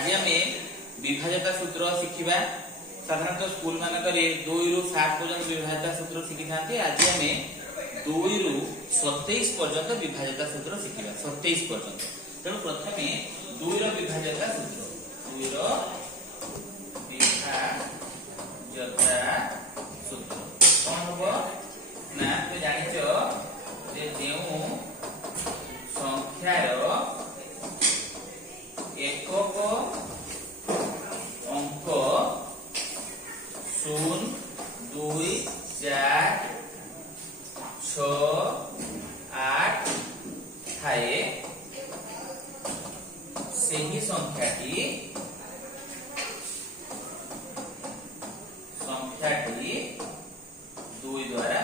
आज आम विभाज्यता सूत्र शिखा साधारणतः स्कूल मानकरे 2 रु 7 पर्यंत विभाज्यता सूत्र शिखी था। आज आम 2 रु 27 पर्यंत विभाज्यता सूत्र शिखा 27 पर्यंत। तेणु प्रथमे 2 रो विभाज्यता सूत्र 2 रो विभाज्यता सूत्र कौन हबो ना तो जानिछ जे जेउ संख्यार एकक अंक 0 2 4 6 8 थाए सेही संख्याटी 2 द्वारा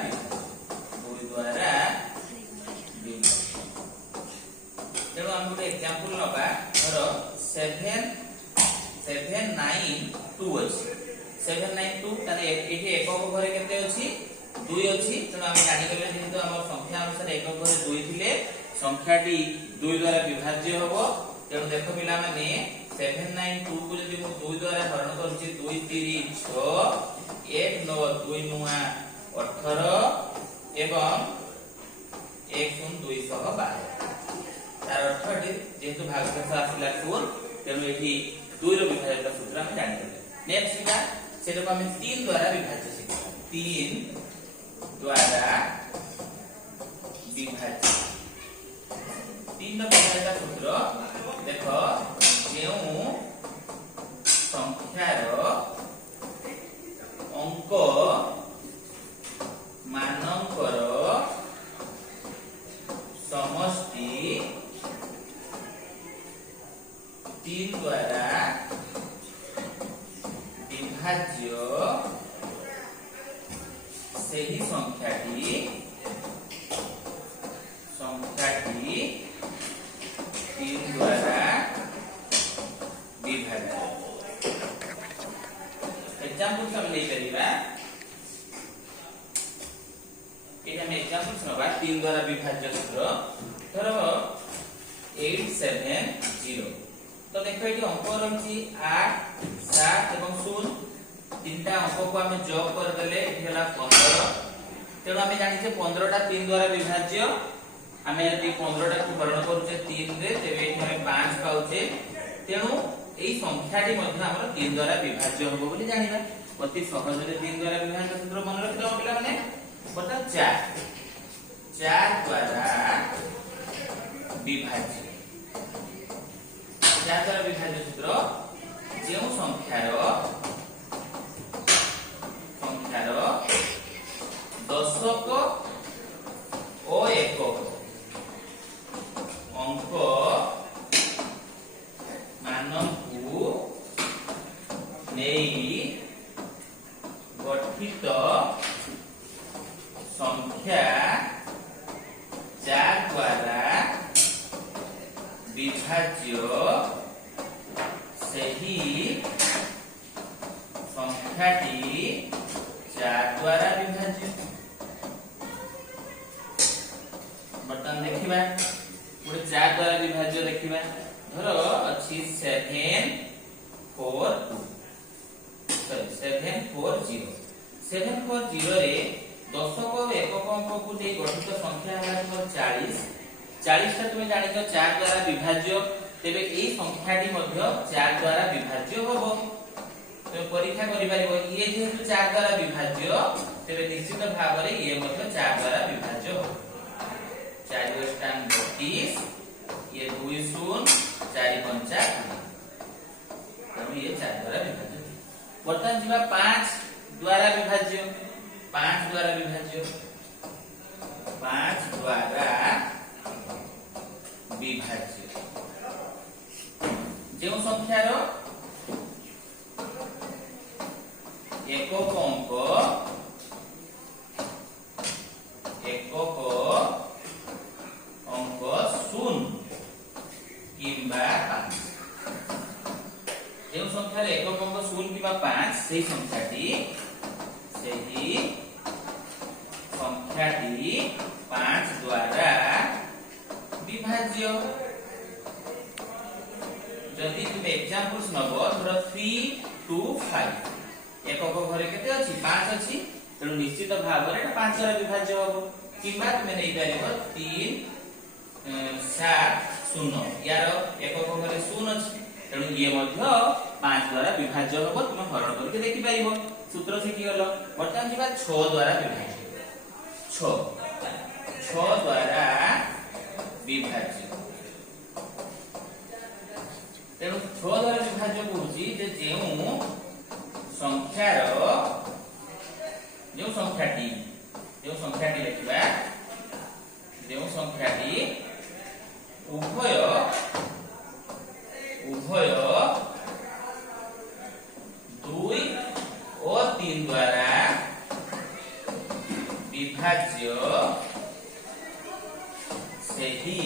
तेणु आम गोटे एग्जांपल नबा धर 792 अछि 792 ताने एठी एकक घरे केते अछि 2 अछि। तेणु आम जानि गले जेहेतु हम संख्या अनुसार एकक घरे 2 थिले संख्याटी 2 द्वारा विभाज्य हबो। तेणु देखो पिला माने 792 को जदि मु 2 द्वारा हरण करूची 2 3 6 1 9 2 9 18 एवं 1 0 212 तार अर्थटी जेहेतु भागफल आसिला 4 तेणु एठी 2 रो विभाज्यता सूत्र हम जानि गले। नेक्स्ट सीधा सेटा को हम 3 द्वारा विभाज्य सीखा 3 द्वारा विभाज्य 3 रो विभाज्यता सूत्र देखो जेउ संख्यार अंक मानकर समष्टि 3 द्वारा विभाज्य सेही संख्याटी 3 द्वारा विभाज्य। एग्जांपल सब ले परिबा एटा हम एग्जांपल नबा 3 द्वारा विभाज्य सूत्र धरो 870 तो देखो ये अंक रही 8 7 एवं 0 तीनटा अंक को आम जोग कर देले एला 15 तेणु आम जानि 15 टा 3 द्वारा विभाज्य आम यदि 15 टा को हरण करूचे 3 रे तेबे एठी हम 5 पाउचे तेणु एई संख्याटी मध्ये हमर 3 द्वारा विभाज्य होबो बोली जानिबा। अति सहज रे 3 द्वारा विभाज्य सूत्र मन रखि दो पिला माने बता 4 द्वारा विभाज्य 4 द्वारा विभाज्य सूत्र जेउ संख्यार दशक ओ एकक अंक मानकु नेई गठित संख्या 4 द्वारा विभाज्य सेही संख्याटी 4 द्वारा विभाज्य। बर्तमान देखिबा पुरे 4 द्वारा विभाज्य देखिबा धरो अछि 740 रे दशक एकक अंक को नै गठित संख्या है 40 टा तुम जानि 4 द्वारा विभाज्य तेबे एई संख्याटी मध्ये 4 द्वारा विभाज्य होबो। तो परीक्षा करि पारिबो ये जेहेतु 4 द्वारा विभाज्य तेबे निश्चित भाव रे ये मध्ये 4 द्वारा विभाज्य होबो। 4 * 32 ये 2 0 4 5 तब ये 4 द्वारा विभाज्य। वर्तमान जीवा 5 द्वारा विभाज्य 5 द्वारा विभाज्य 5 द्वारा विभाज्य जो संख्यार एकक अंक संख्यार एकक अंक 0 कि 5 से संख्याटी 5 द्वारा विभाज्य जदि तुम एग्जांपल्स नबो धर 3 2 5 एकक घरे केते अछि 5 अछि तेणु निश्चित भाव रे 5 द्वारा विभाज्य हबो किबा तुम नै पारिबो 3 7 0 यार एकक घरे 0 अछि तेणु ये मध्य 5 द्वारा विभाज्य हबो तुम हरण करके देखि पारिबो सूत्र से की हलो वर्तमान जीवा 6 द्वारा विभाज्य 6 द्वारा विभाज्य तेणु 6 द्वारा विभाज्य कहूची जे जेउ संख्याटी लिखिबा जो संख्याटी उभय 2 और 3 द्वारा विभाज्य सेही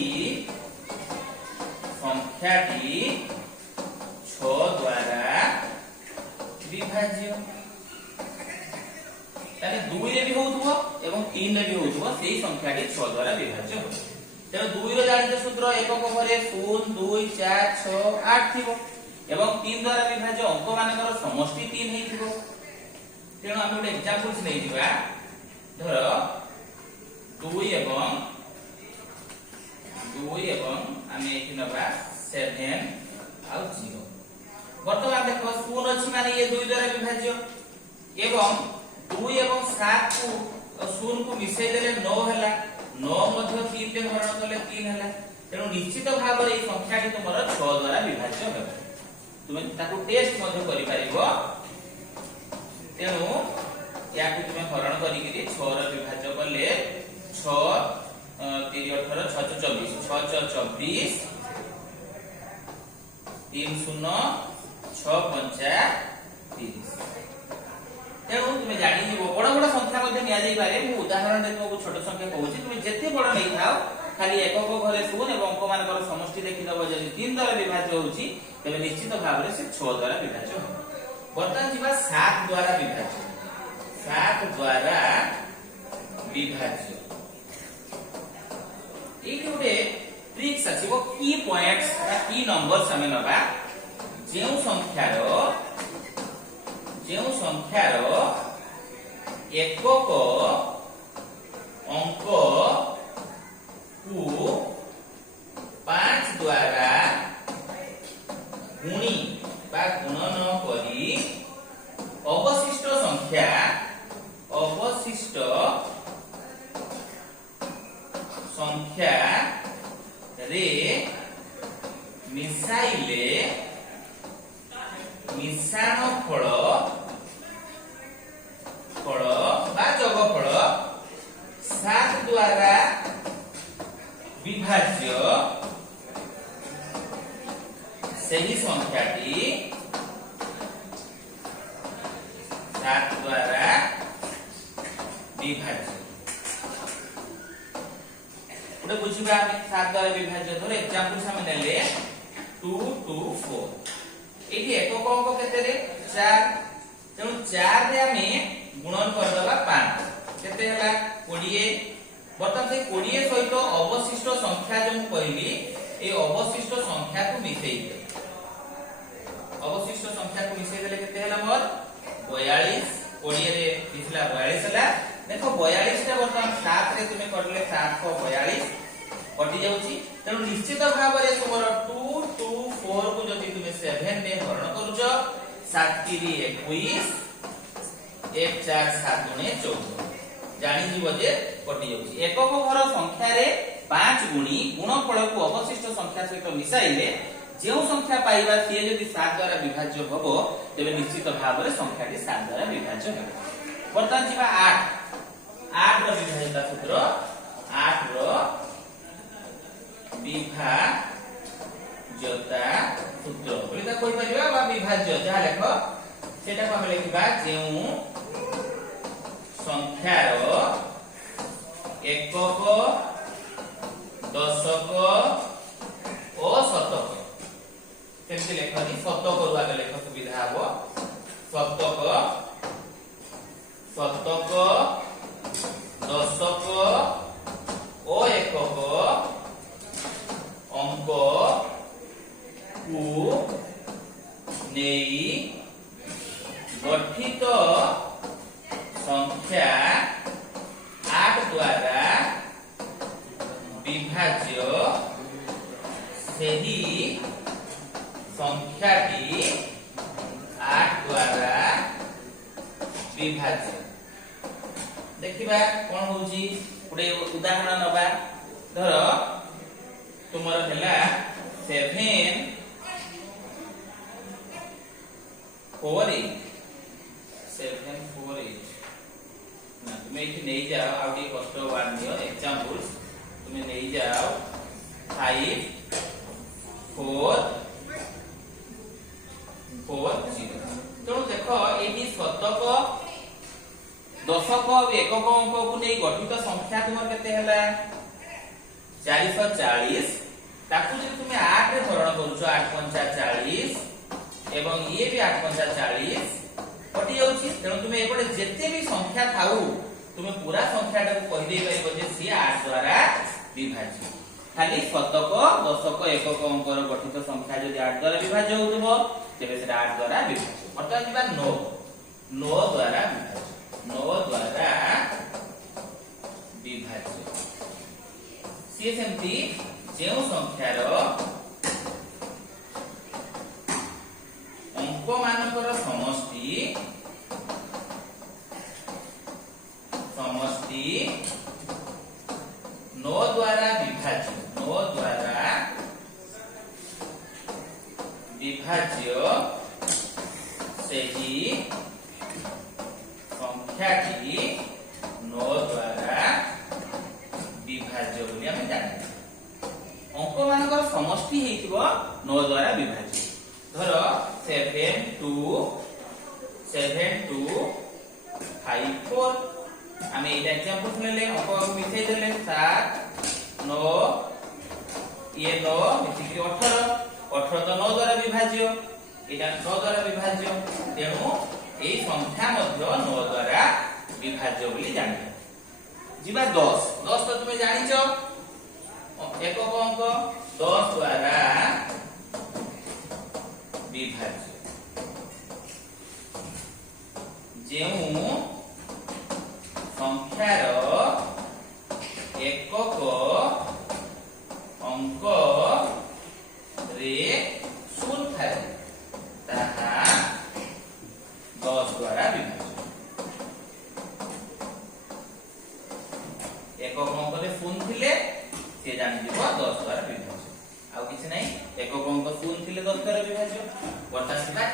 संख्याटी 6 द्वारा विभाज्य ताले 2 रे भी होउथबो एवं 3 रे भी होउथबो सेही संख्याटी 6 द्वारा विभाज्य हो तेणु 2 रो जानित सूत्र एकक घरे 0 2 4 6 8 थिबो एवं 3 द्वारा विभाज्य अंक मानकर समष्टि 3 हेतिबो तेणु हम एक एग्जांपल्स नै दिबा धर 2 एवं आमे एठी नबा 7 आ 0 वर्तमान देखो 0 अछि माने ये 2 द्वारा विभाज्य एवं 2 एवं 7 को 0 को मिसै देले 9 हला 9 मध्ये 3 टे हरण कले 3 हला तेणु निश्चित भाव रे संख्याटी तुमर 6 द्वारा विभाज्य हेबो तुमे ताको टेस्ट मध्ये करि पारिबो तेणु याकु तुमे हरण करि कि 6 रे विभाज्य करले 6 3 18 6 24 6 24 3 0 6 5 30 तेणु तुम जानी जीवो बड़ बड़ संख्या मध्ये निया जाई पारे मु उदाहरण दे तुमको छोट संख्या कहूची तुम जते बड़ नै थाओ खाली एकक घरे 0 एवं अंक मानकर समष्टि देखि दबो जदि 3 द्वारा विभाज्य होउची तबे निश्चित भाव रे से 6 द्वारा विभाज्य हो वर्तमान जीवा 7 द्वारा विभाज्य 7 द्वारा विभाज्य एक गोटे ट्रिक्स अछि वो की पॉइंट्स बा की नंबर्स हमें नबा जेउ संख्यार एकक अंक को 5 द्वारा गुणी बा गुणन करी अवशिष्ट संख्या रे मिसाइले मिश्रण फल बा जोगफल 7 द्वारा विभाज्य सही संख्याटी 7 द्वारा विभाज्य उडे बुझिबा हम 7 द्वारा विभाज्य धर एग्जांपल हम नेले 2 2 4 एठी एकक अंक केते रे 4 तेणु 4 रे हमें गुणन कर दबा 5 केते हला 20 बर्तमान से 20 सहित अवशिष्ट संख्या जो मु कहली ए अवशिष्ट संख्या को मिसै दे अवशिष्ट संख्या को मिसै देले केते हला मोर 42 20 रे पिछला 42 हला देखो 42 टा बर्तमान 7 रे तुमे करले 7 को 42 कटि जाउची तेणु निश्चित भाव रे तुमर 2 2 4 को जदि तुमे 7 ने हरण करूछ 7 3 21 1 4 7 गुणे 14 जानि जीव जे कटि जाउची एकक घर संख्या रे 5 गुणी गुणफल को अवशिष्ट संख्या सहित मिसाइले जो संख्या पाइबा से यदि 7 द्वारा विभाज्य हबो तबे निश्चित भाव रे संख्याटी 7 द्वारा विभाज्य हेबो वर्तमान जीवा 8 रो विभाज्यता सूत्र 8 रो विभाज्यता सूत्र बोलिता कोइ परिबा बा विभाज्य जहा लेखो सेटा को हम लिखिबा जेउ संख्यार एकक दशक और शतक केमति लेखनी शतक रुआ लेख सुविधा हबो शतक दशक और एकक अंक को नेई गठित संख्या 8 द्वारा विभाज्य सही संख्याटी 8 द्वारा विभाज्य। देखिबा कोन होउची गुटे उदाहरण नबा। धर तुमर हैला 7 4 8 7 4 8 ना तुम्हें इठी नहीं जाओ आउ टी कष्ट वान दियो एग्जांपल्स तुम्हें नहीं जाओ 5 4 4 0। तो देखो एटी शतक दशक और एकक अंक को नहीं गठित संख्या तुमर केते हैला 440। ताकू जे तुमे 8 रे धरण करूछो 8 पंचा 40 एवं ये भी 8 पंचा 40 कटि जाउछि। तेणु तुमे एपटे जेते भी संख्या थाउ तुमे पूरा संख्याटा को कहि देई परिबो जे सी 8 द्वारा विभाज्य। खाली शतक दशक एकक अंकर गठित संख्या जदि 8 द्वारा विभाज्य होतबो तेबे सेटा 8 द्वारा विभाज्य। अर्थात जिबा 9 द्वारा विभाज्य 9 द्वारा विभाज्य। सी सेमती जेउ संख्यार अंक मानकर समष्टि 9 द्वारा विभाज्य 9 द्वारा विभाज्य सही संख्याटी 9 द्वारा विभाज्य बोली हम जाने। अंक मानकर समष्टि हेतिबो 9 द्वारा विभाज्य। धर 7 2 5 4 आमे एटा एग्जांपल लेले अंक को मिसै देले 7 9 ये 9 मिसिक 18 18 तो 9 द्वारा विभाज्य एटा 9 द्वारा विभाज्य। तेणु एई संख्या मध्य 9 द्वारा विभाज्य बोली जानि। जिबा 10 तो तुमे जानिचो एकक अंक 10 द्वारा विभाज्य। जेउ संख्यार एकक अंक रे शून्य थाए ताहा 10 द्वारा विभाज्य। एकक अंक रे शून्य थिले से जानि दिबो 10 द्वारा विभाज्य। आउ किछ नै एकक अंक शून्य थिले 10 द्वारा विभाज्य। वर्तमान सीधा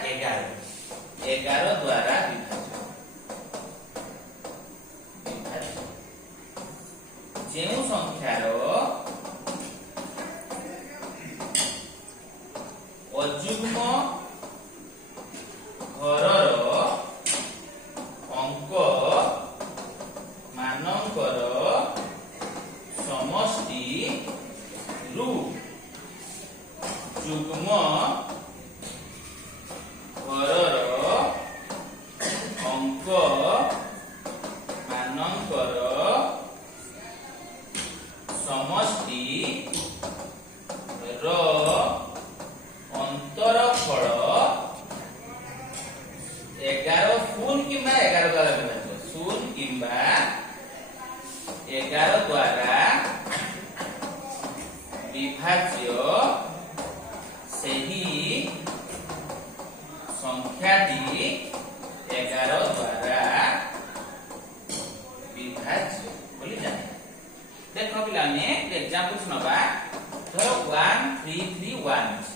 11 द्वारा विभाज्य। जेउ संख्यार अजुग्म घरर अंक मानकर समष्टि रु जुग्म घरर अंक मानकर समष्टि र अंतरफल 11 शून्य किंबा 11 द्वारा विभाज्य। शून्य किंबा 11 द्वारा विभाज्य सही संख्याटी 11 द्वारा विभाज्य बोली जाने। देखो पिलाने एग्जांपल्स नबा। धरो 1 3 3 1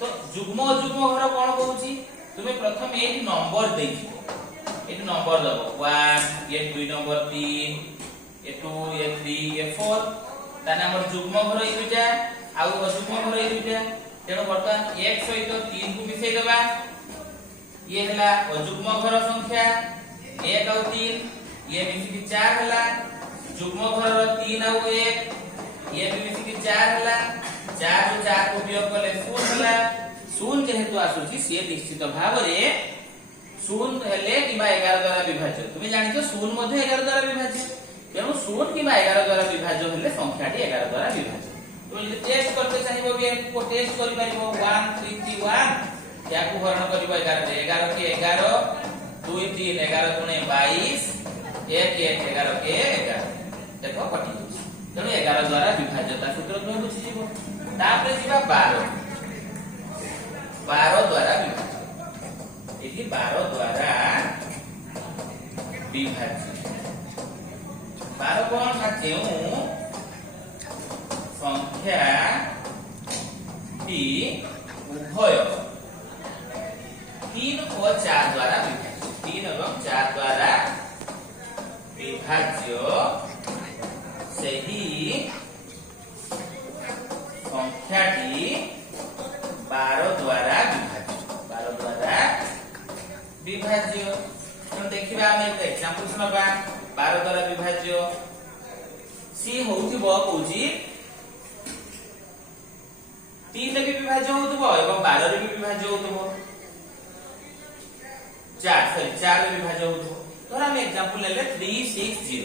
तो जुग्म अजुग्म घर कोन कहूची तुमे प्रथम एट नंबर देइछो एट नंबर दबो 1 ये 2 नंबर 3 ये 2 ये 3 ये 4 ताने हमर जुग्म घर ई दुटा आ अजुग्म घर ई दुटा। तेनो वर्तमान 1 सहित 3 को मिसै दबा ये हला अजुग्म घर संख्या 1 और 3 ये मिसिकी 4 हला। जुग्म घर 3 और 1 ये भी मिसिकी 4 हला। 4 रो 4 को उपयोग कले 0 हला। 0 जेहेतु आसुची से निश्चित भाव रे 0 हेले किबा 11 द्वारा विभाज्य। तुमे जानिछो 0 मध्ये 11 द्वारा विभाज्य। तेणु 0 किबा 11 द्वारा विभाज्य हेले संख्याटी 11 द्वारा विभाज्य। तो टेस्ट करते चाहिए भी को टेस्ट करि पारिबो 1 3 3 1 या को हरण करिबो 11 रे 11 के 11 2 3 11 गुणे 22 1 1 11 के 11 देखो कटि जाउछि तेणु 11 द्वारा विभाज्यता सूत्र तुम बुझि जिवो तापर जिबा 12 द्वारा विभाज्य एठी 12 द्वारा विभाज्य 12 कोन था केउ संख्या टी उभय 3 और 4 द्वारा विभाज्य 3 एवं 4 द्वारा विभाज्य सही संख्याटी 12 द्वारा विभाज्य तो देखिबा हम एक एग्जांपल सुनबा 12 द्वारा विभाज्य सी होउथिबो कोजी 3 रे भी विभाज्य होउथिबो एवं 12 रे भी विभाज्य होउथिबो 4 रे विभाज्य होउथिबो तो हम एग्जांपल लेले 360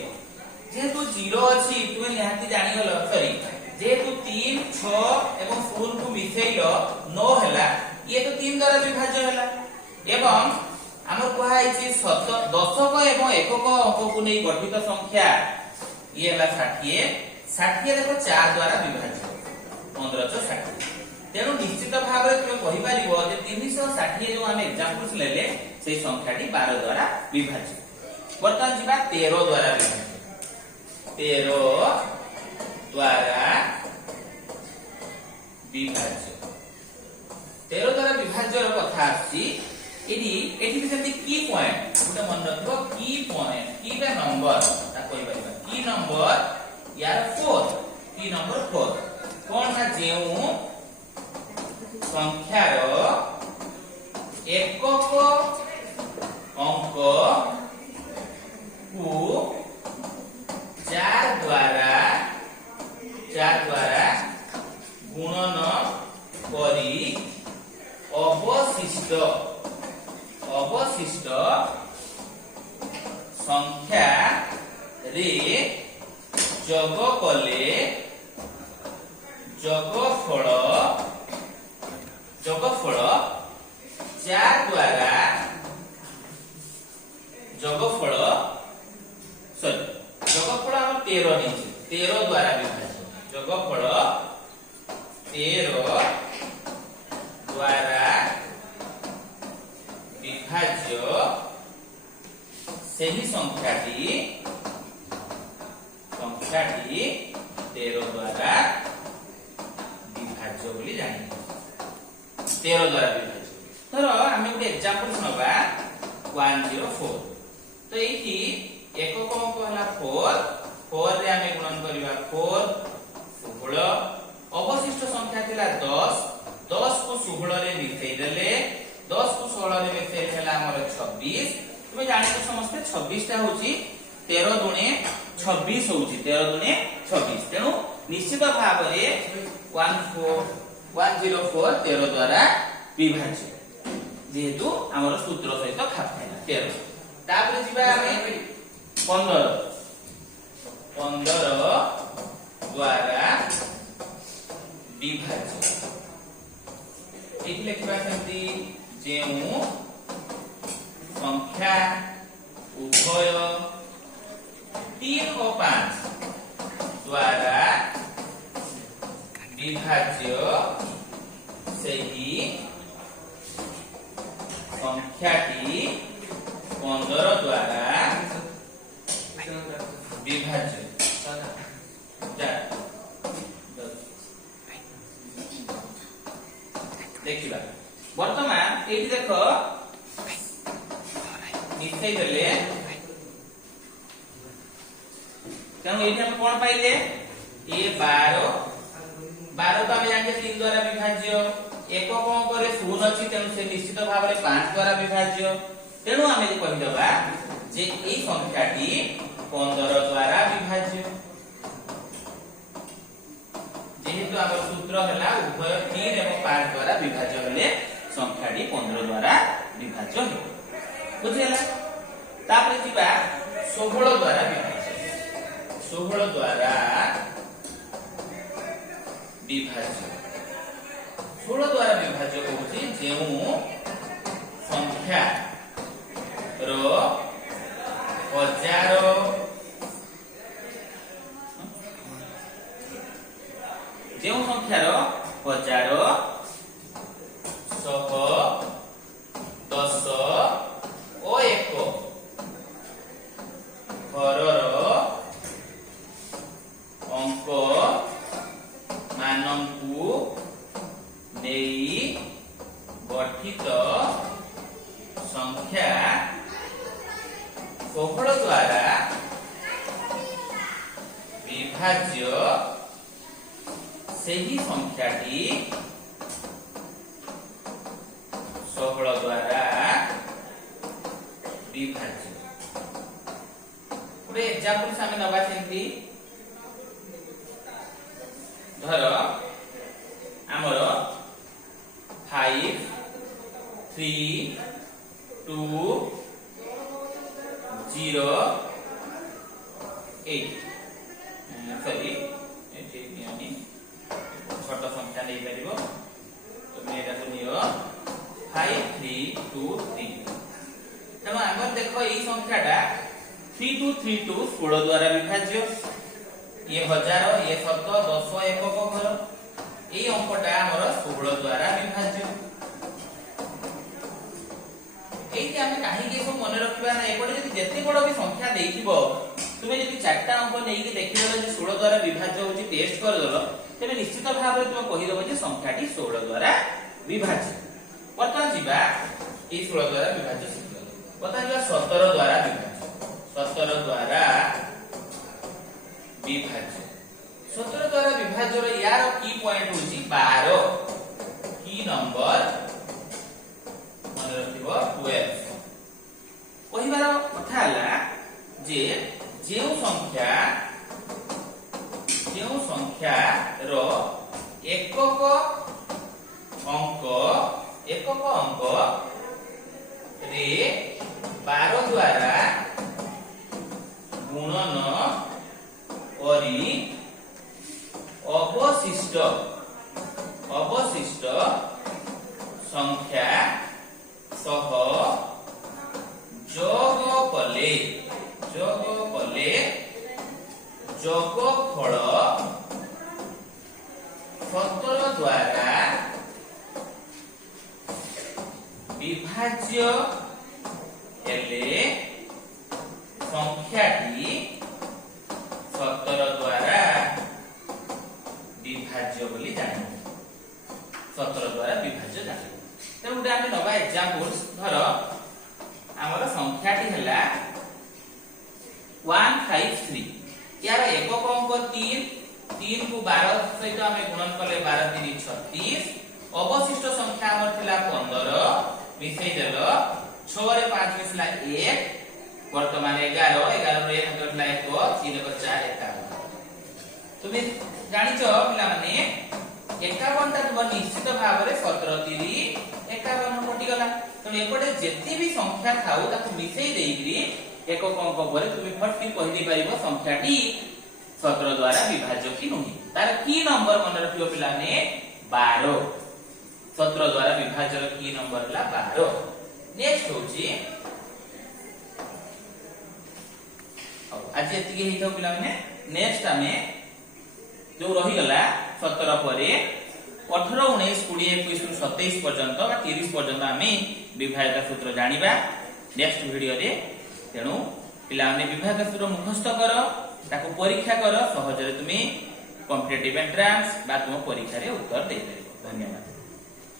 जेहेतु 0 अछि तुमे निहाती जानि गलो सॉरी जेहेतु 3 6 एवं 4 को मिसेइलो 9 हैला ये तो 3 द्वारा विभाज्य हैला एवं हमर कहा है दशक एवं एकक अंक को नहीं गठित संख्या ये हैला 60 देखो 4 द्वारा विभाज्य 1560 तेणु निश्चित भाव में तुम कहि परिबो जे 360 जो हम एग्जांपल्स लेले से संख्याटी 12 द्वारा विभाज्य वर्तमान जीवा 13 द्वारा विभाज्य 13 द्वारा विभाज्य 13 द्वारा विभाज्य रो कथा आछि एठी भी सेमती की पॉइंट गुटे मन रखबो की पॉइंट की बे नंबर ता कहि परिबा की नंबर यार 4 की नंबर 4 कोन था जेउ संख्यार एकक अंक को 4 द्वारा गुणन करी अवशिष्ट संख्या रे जोग कले जोगफल 4 द्वारा जोगफल हम 13 नहीं 13 द्वारा विभाज्य जोगफल 13 द्वारा विभाज्य सही संख्याटी 13 द्वारा विभाज्य बोली जानि 13 द्वारा विभाज्य धर आमे ଗୋଟେ एग्जांपल सुनबा 104 तो एठी एकक अंक हला 4 रे आमे गुणन करिबा 4 16 अवशिष्ट संख्या थिला 10 को 16 रे मिसेई देले 10 को 16 रे मिसेई हैला हमर 26 तुमे जानि तो समस्त 26 टा होची 13 दुने 26 होची 13 दुने 26 तेनु निश्चित भाव रे 104 13 द्वारा विभाज्य जेहेतु हमर सूत्र सहित खाप खाइला 13 तापर जिबा हमें 15 द्वारा विभाज्य एठी लिखबा सेमती जेउ संख्या उभय 3 और 5 द्वारा विभाज्य सही संख्याटी 15 द्वारा विभाज्य देखिबा वर्तमान एठी देखो मिसई देले तेणु एठी हम कोन पाइले ए 12 तो हम जानते 3 द्वारा विभाज्य एकक अंकरे 0 अछि तेणु से निश्चित भाव में 5 द्वारा विभाज्य तेणु हम कहि दबा जे ए संख्याटी 15 द्वारा विभाज्य जेहेतु हमर सूत्र हला उभय 3 एवं 5 द्वारा विभाज्य हले संख्याटी 15 द्वारा विभाज्य हो बुझिला तापर जिबा 16 द्वारा विभाज्य 16 द्वारा विभाज्य 16 द्वारा विभाज्य कहूची जेउ संख्या रो हजार जेउ संख्यार हजार शह दस ओ एक घरर अंक मानकु नेई गठित संख्या 16 द्वारा विभाज्य सही संख्याटी 16 द्वारा विभाज्य गोटे एग्जांपल आम नवा सेमती धर आमर 5 3 2 0 8 सॉरी छोट संख्या नहीं पारिबो तुम एटा को नियो 5 3 2 3 तब आगर देखो ई संख्याटा 3232 16 द्वारा विभाज्य ये हजार ये शब्द 10 एकक घर এই অঙ্কটা আমরা 16 দ্বারা বিভাজ্য এইটি আমি কাহিকি সব মনে রাখবা না এপটে যদি যেতে বড় বি সংখ্যা দেখিব তুমি যদি চারটা অঙ্ক নেইকি দেখিদেল যে 16 দ্বারা বিভাজ্য হচ্ছে টেস্ট করদেল তেবে নিশ্চিত ভাবে তুমি কহিদেব যে সংখ্যাটি 16 দ্বারা বিভাজ্য বর্তমান যিবা এই 16 দ্বারা বিভাজ্য শিখল বর্তমান যিবা 17 দ্বারা বিভাজ্য 17 দ্বারা विभाज्य 17 द्वारा विभाज्य रो यार की पॉइंट होची 12 की नंबर मन रखिबो 12 कहिबार कथा हला जे जेउ संख्या रो एकक अंक रे 12 द्वारा गुणन करी अवशिष्ट संख्या सह जोग कले जोगफल 17 द्वारा विभाज्य हेले संख्याटी 17 द्वारा विभाज्य बोली जाने 17 द्वारा विभाज्य जाने तो गुटे आमे नवा एग्जांपल्स धर हमर संख्याटी हला 153 यार एकक अंक 3 को 12 सहित आमे गुणन कले 12 3 36 अवशिष्ट संख्या हमर थिला 15 मिसै देल 6 रे 5 मिसला 1 वर्तमान 11 रे 1 हटला 1 3 रे 4 51 तुम जानिचो पिला माने 51 ता तुम निश्चित भाव रे 17 3 51 कटि गला तो एपटे जेति भी संख्या थाउ ताकु मिसै देइग्री एकक अंक परे तुम फटकी कहि दे परिबो संख्याटी 17 द्वारा विभाज्य की नही तार की नंबर मन रखियो पिला ने 12 17 द्वारा विभाज्य रो की नंबर ला 12 नेक्स्ट होची आज एतिके हेतो पिला माने नेक्स्ट आमे जो रही गला 17 परे 18 19 20 21 27 पर्यंत बा 30 पर्यंत आमे विभाज्य सूत्र जानिबा नेक्स्ट वीडियो रे तेनु पिला माने विभाज्य सूत्र मुखस्थ कर ताको परीक्षा कर सहज रे तुमी कॉम्पिटिटिव एंट्रेंस बा तुम परीक्षा रे उत्तर दे परिबो धन्यवाद।